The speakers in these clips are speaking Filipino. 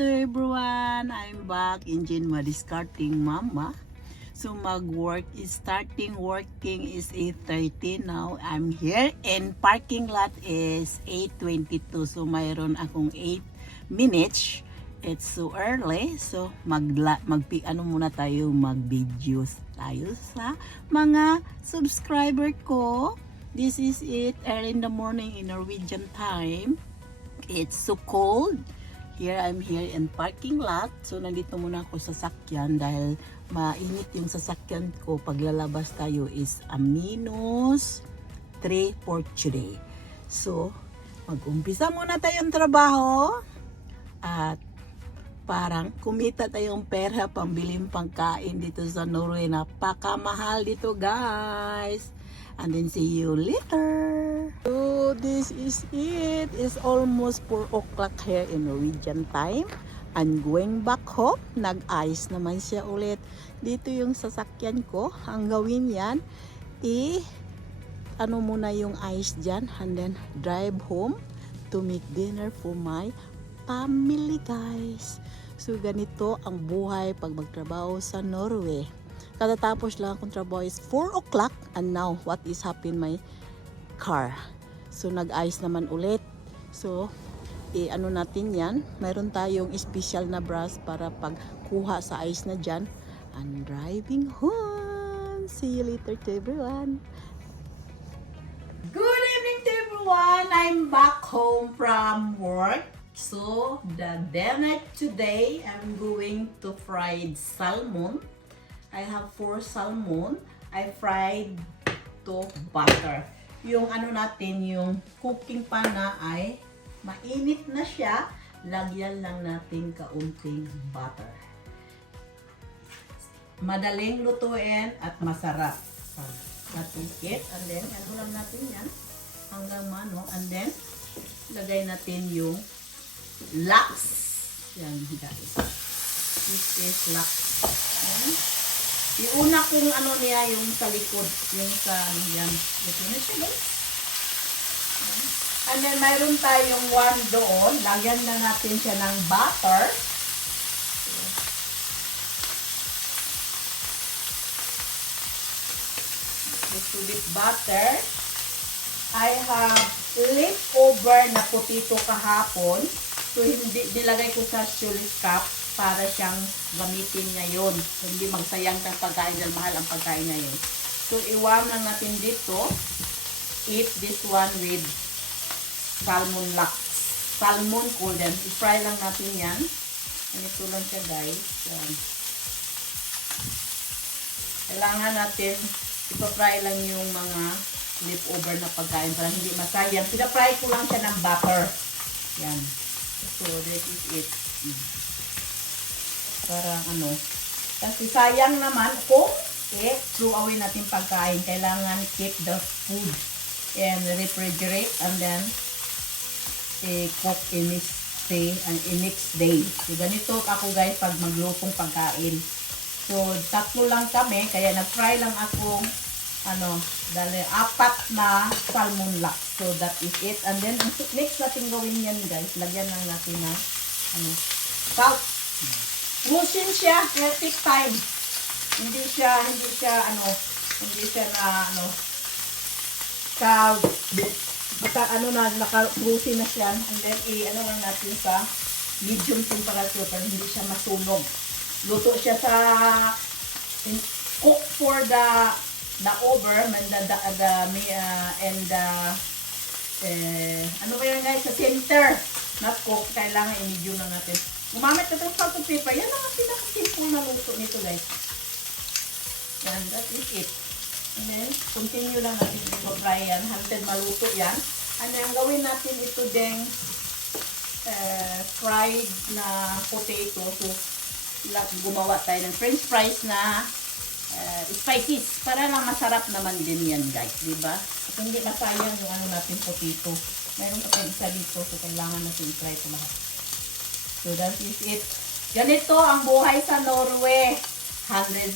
to everyone! I'm back in Discarding Mama. So starting working is 8:30 now. I'm here and parking lot is 8:22. So mayroon akong 8 minutes. It's so early. So muna tayo, mag-videos tayo sa mga subscriber ko. This is it early in the morning in Norwegian time. It's so cold. I'm here in parking lot. So nandito muna ako sa sasakyan dahil mainit yung sasakyan ko. Paglalabas tayo is a -3 for today. So mag-umpisa muna tayong trabaho at parang kumita tayong pera pambiling pangkain dito sa Norway. Napakamahal dito, guys. And then see you later. So this is it. It's almost 4 o'clock here in Norwegian time. I'm going back home. Nag-ice naman siya ulit. Dito yung sasakyan ko. Ang gawin yan, ano muna yung ice dyan and then drive home to make dinner for my family, guys. So ganito ang buhay pag magtrabaho sa Norway. Katatapos lang akong trabaho is 4 o'clock and now what is happening my car. So nag-ice naman ulit. So ano natin yan. Mayroon tayong special na brush para pagkuha sa ice na dyan. I'm driving home. See you later to everyone. Good evening to everyone. I'm back home from work. So the dinner today I'm going to fried salmon. I have 4 salmon. I fried to butter. Yung ano natin, yung cooking pan na ay mainit na siya. Lagyan lang natin kaunting butter. Madaling lutuin at masarap. Natikit. And then, ano lang natin yan. Hanggang mano. And then, lagay natin yung lax. Yan, guys. This is lax. Yan. Yung una kong ano niya, yung sa likod, yung sa yan. Ito na siya, guys. And then, mayroon tayong one doon. Lagyan na natin siya ng butter. Little bit butter. I have leftover na potato kahapon. So, nilagay ko sa chili cup para siyang gamitin ngayon. Hindi magsayang ng pagkain dahil mahal ang pagkain ngayon. So, iwan lang natin dito. Eat this one with salmon lax. Salmon golden. I-fry lang natin yan. Ganito lang siya, guys. Yan. Kailangan natin ipa-fry lang yung mga leftover na pagkain para hindi masayang. Pina-fry ko lang siya ng butter. Yan. So, this is it. Parang ano. Kasi sayang naman kung throw away natin pagkain. Kailangan keep the food and refrigerate and then cook in next day. So, ganito ako, guys, pag maglutong pagkain. So, 3 lang kami. Kaya nag-fry lang akong dali 4 na salmon lax. So, that is it. And then, next natin gawin yan, guys. Lagyan lang natin na salt. Lusin siya, kaya take time. Hindi siya naka-lusin na siya. And then, lang natin sa medium temperature para hindi siya masunog. Luto siya sa cook for the over ano ba yan, guys, sa center. Not cook, kailangan i-medium lang natin. Gumamit na itong salt and pepper. Yan ang pinaka-simple na luto nito, guys. Yan, that is it. And then, continue lang natin i-fry yan. Until maluto yan. And then, gawin natin ito ding fried na potato. So, gumawa tayo ng french fries na spices. Para lang masarap naman din yan, guys. Diba? At hindi masayang yung natin potato. Mayroon pa tayong isa dito. So, kailangan natin i-fry ito lahat. So, that is it. Ganito ang buhay sa Norway. 100%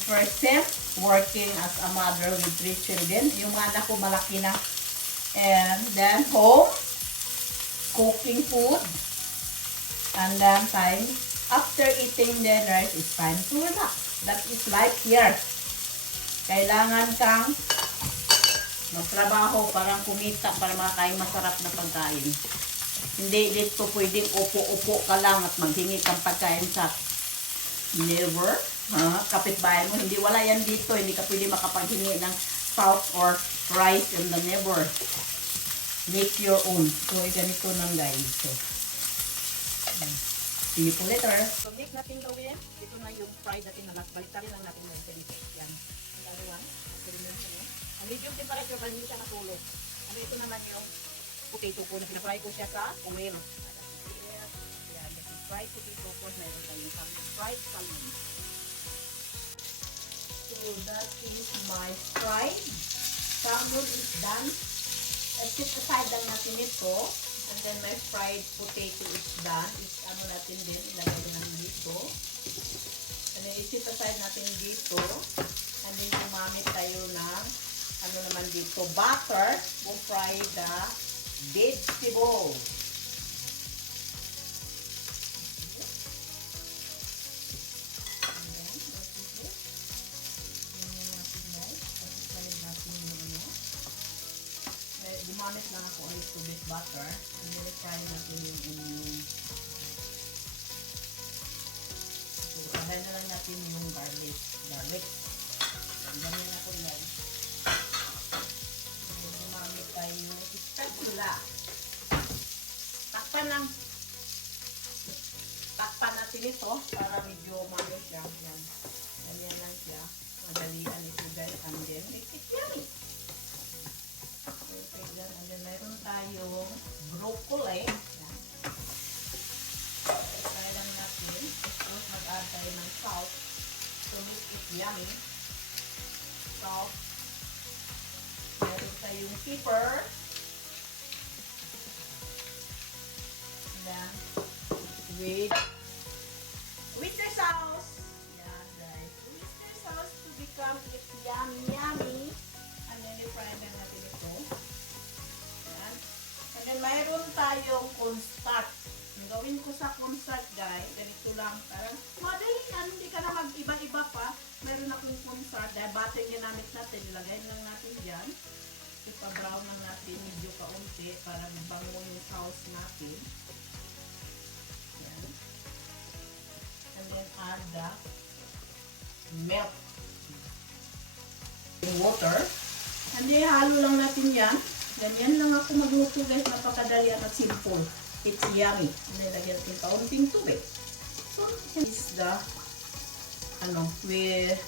working as a mother with 3 children. Yung mga anak ko malaki na. And then, home. Cooking food. And then, time after eating dinner, it's time to relax. That is life here. Kailangan kang magtrabaho para kumita, para makakain masarap na pagkain. Hindi dito pwedeng upo-upo ka lang at maghingi kang pagkain sa neighbor, kapitbahay mo. Hindi, wala yan dito. Hindi ka pwede makapaghingi ng salt or rice in the neighbor. Make your own. So, ganito lang guys. So, see you po later. So, next natin gawin, ito na yung fried natin na last. Balik-tarin lang natin natin. Yan. Ang dalawan. Ang medium temperature pa hindi siya natulog. Ano ito naman yung potato ko na pinafry ko siya sa oil. Yan. Fried potato ko na yung fried salmon. So, that is my fried salmon is done. Set aside lang natin ito. And then my fried potato is done. Ano natin din, ilagay natin dito. And then isit aside natin dito. And then gumamit tayo ng ano naman dito, butter. We'll fry the vegetables. And then, what is this? Ganyan natin guys. Satisfied natin yung ano. Gumamit lang ako a little bit butter. And then fry natin yung onion. So, sabay na lang natin yung garlic. Ganyan ako guys. And then gumamit tayo yung spatula. Takpan natin ito para medyo malo siya. Yan. Ganyan lang siya. Madalian ito guys. And then it's yummy. And then meron tayong broccoli. Yan. Try lang natin. Tapos mag-add tayo ng salt to make it yummy. Salt. Meron tayong pepper. And then with oyster sauce. Yan guys. Oyster sauce to become it yummy. And then i-fry na natin ito. And then, mayroon tayong cornstarch. Ang gawin ko sa cornstarch, guys, ganito lang. Parang, madali yan. Hindi ka na mag-iba-iba pa. Mayroon akong cornstarch. Dahil butter ginamit natin. Ilagay lang natin dyan. Ipa-brown lang natin medyo kaunti para mabango yung sauce natin. Yan. And then, add the milk. Water. And then, halo lang natin yan. Ganyan lang ako magluto guys, napakadali at simple. It's yummy. Nilagyan natin kaunting tubig. So, this is the with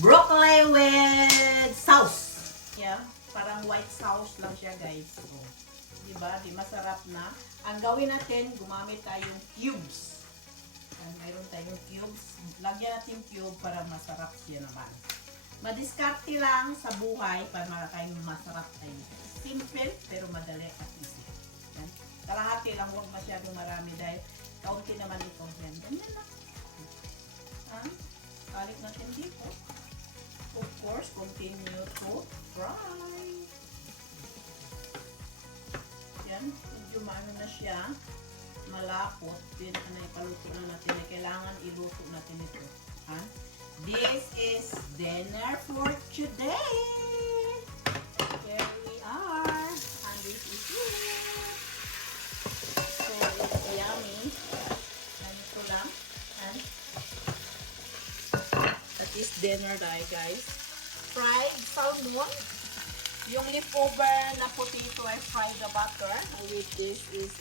broccoli with sauce. Yeah, parang white sauce lang siya guys. So, diba? Di masarap na. Ang gawin natin, gumamit tayong cubes. Mayroon tayong cubes. Lagyan natin cube para masarap siya naman. Madiskarte lang sa buhay para makakain masarap tayo. Simple pero madali at easy. Yan. Kalahati lang, huwag masyadong marami dahil kaunti naman ito. Yan. Ganyan lang. Balik natin dito. Of course, continue to fry. Yan. Medyo maano na siya. Malapot. Then, ipaluto na natin. Kailangan iluto natin ito. This is dinner for today. Here we are. And this is it. So, it's yummy. Ganito lang. And that is dinner guys. Fried salmon. Yung leftover na potato I fried the butter. With this is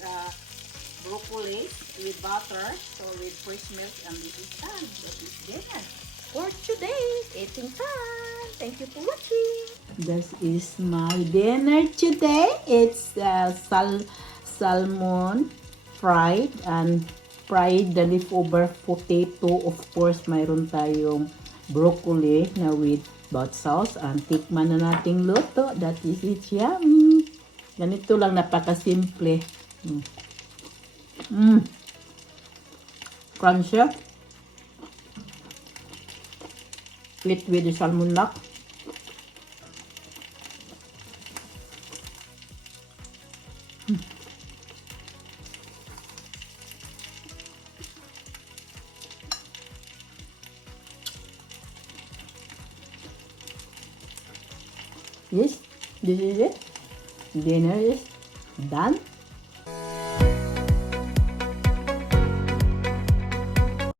broccoli with butter. So, with fresh milk. And this is done. That is dinner for today. Eating time. Thank you for watching. This is my dinner today. It's salmon fried and fried the leftover potato. Of course, mayroon tayong broccoli na with hot sauce. And tikman na nating luto. That is it. Yummy. Ganito lang, napakasimple. Crunchy. Eat with the salmon lock. Yes, this is it. Dinner is done.